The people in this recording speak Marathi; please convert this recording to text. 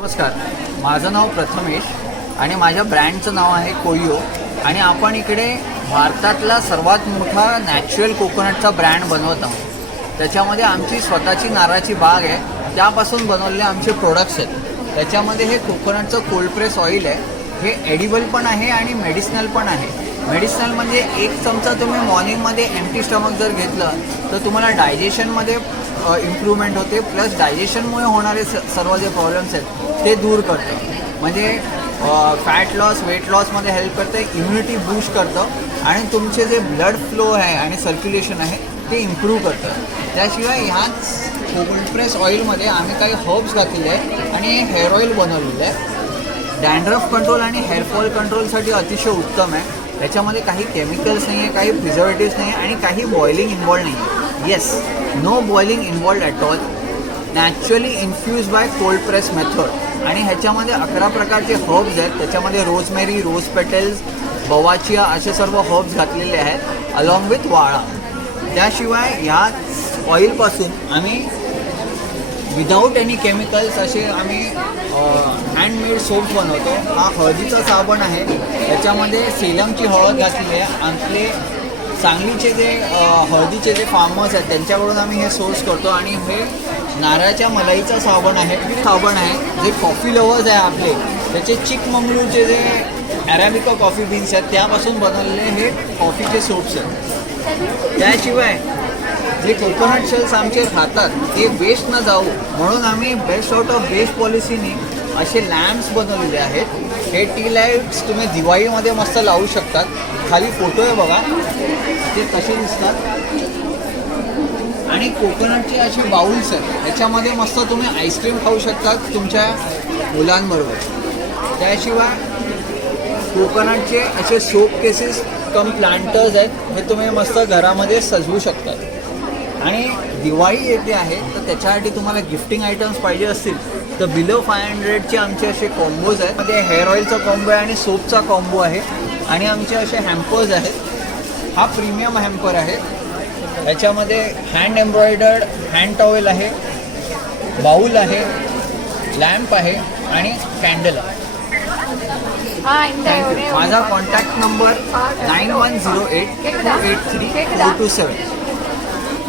नमस्कार, माझं नाव प्रथमेश आणि माझ्या ब्रँडचं नाव आहे कोयो. आणि आपण इकडे भारतातला सर्वात मोठा नॅचरल कोकोनटचा ब्रँड बनवत आहोत. त्याच्यामध्ये आमची स्वतःची नारळाची बाग आहे, त्यापासून बनवलेले आमचे प्रोडक्ट्स आहेत. त्याच्यामध्ये हे कोकोनटचं कोल्ड प्रेस ऑइल आहे. हे एडिबल पण आहे आणि मेडिसिनल पण आहे. मेडिसिनल म्हणजे 1 चमचा तुम्ही मॉर्निंगमध्ये एम्प्टी स्टमक जर घेतलं तर तुम्हाला डायजेशनमध्ये इम्प्रूव्हमेंट होते, प्लस डायजेशनमुळे होणारे सर्व जे प्रॉब्लेम्स आहेत ते दूर करतं. म्हणजे फॅट लॉस, वेट लॉसमध्ये हेल्प करतं, इम्युनिटी बूस्ट करतं आणि तुमचे जे ब्लड फ्लो आहे आणि सर्क्युलेशन आहे ते इम्प्रूव्ह करतं. त्याशिवाय ह्याच कोल्ड प्रेस ऑइलमध्ये आम्ही काही हर्ब्स घातलेले आहे आणि हेअर ऑइल बनवलेलं आहे. डॅन्ड्रफ कंट्रोल आणि हेअरफॉल कंट्रोलसाठी अतिशय उत्तम आहे. त्याच्यामध्ये काही केमिकल्स नाही आहे, काही प्रिझर्वेटिव्स नाही आहे आणि काही बॉइलिंग इन्व्हॉल्व नाही आहे. Yes, no boiling involved at all. Naturally infuse by cold press method. आणि ह्याच्यामध्ये 11 प्रकारचे हर्ब्स आहेत. त्याच्यामध्ये रोजमेरी, रोज पेटल्स, बवाचिया असे सर्व हर्ब्स घातलेले आहेत अलॉंग विथ वाळा. त्याशिवाय ह्या ऑइलपासून आम्ही विदाऊट एनी केमिकल्स असे आम्ही हँडमेड सोप्स बनवतो. हा हळदीचा साबण आहे. त्याच्यामध्ये सेलमची हळद घातलेली आहे. आपले सांगलीचे जे हळदीचे जे फार्मर्स आहेत त्यांच्याकडून आम्ही हे सोर्स करतो. आणि हे नारळाच्या मलाईचा साबण आहे. साबण आहे जे कॉफी लवर्स आहे आपले, त्याचे चिकमंगळूरचे जे ॲराबिका कॉफी बीन्स आहेत त्यापासून बनवलेले हे कॉफीचे सोप्स आहेत. त्याशिवाय जे कोकोनट शेल्स आमचे राहतात ते वेस्ट न जाऊ म्हणून आम्ही बेस्ट आउट ऑफ वेस्ट पॉलिसीने असे लॅम्प्स बनवलेले आहेत. हे टी लाईट्स तुम्ही दिवाळीमध्ये मस्त लावू शकतात. खाली फोटो आहे बघा, ते कसे दिसतात. आणि कोकोनटचे असे बाउल्स आहेत, त्याच्यामध्ये मस्त तुम्ही आईस्क्रीम खाऊ शकतात तुमच्या मुलांबरोबर. त्याशिवाय कोकोनटचे असे सोप केसेस कम प्लांटर्स आहेत, हे तुम्ही मस्त घरामध्ये सजवू शकतात. आणि दिवाळी येते आहे तर त्याच्यासाठी तुम्हाला गिफ्टिंग आयटम्स पाहिजे असतील तर बिलो 500चे आमचे असे कॉम्बोज आहेत. म्हणजे हेअर ऑइलचा कॉम्बो आहे आणि सोपचा कॉम्बो आहे. आणि आमचे असे हॅम्पर्स आहेत. हा प्रीमियम हॅम्पर आहे. याच्यामध्ये हँड एम्ब्रॉयडर्ड हँड टॉवेल आहे, बाऊल आहे, लॅम्प आहे आणि कॅन्डल आहे. माझा कॉन्टॅक्ट नंबर 9108 283 427.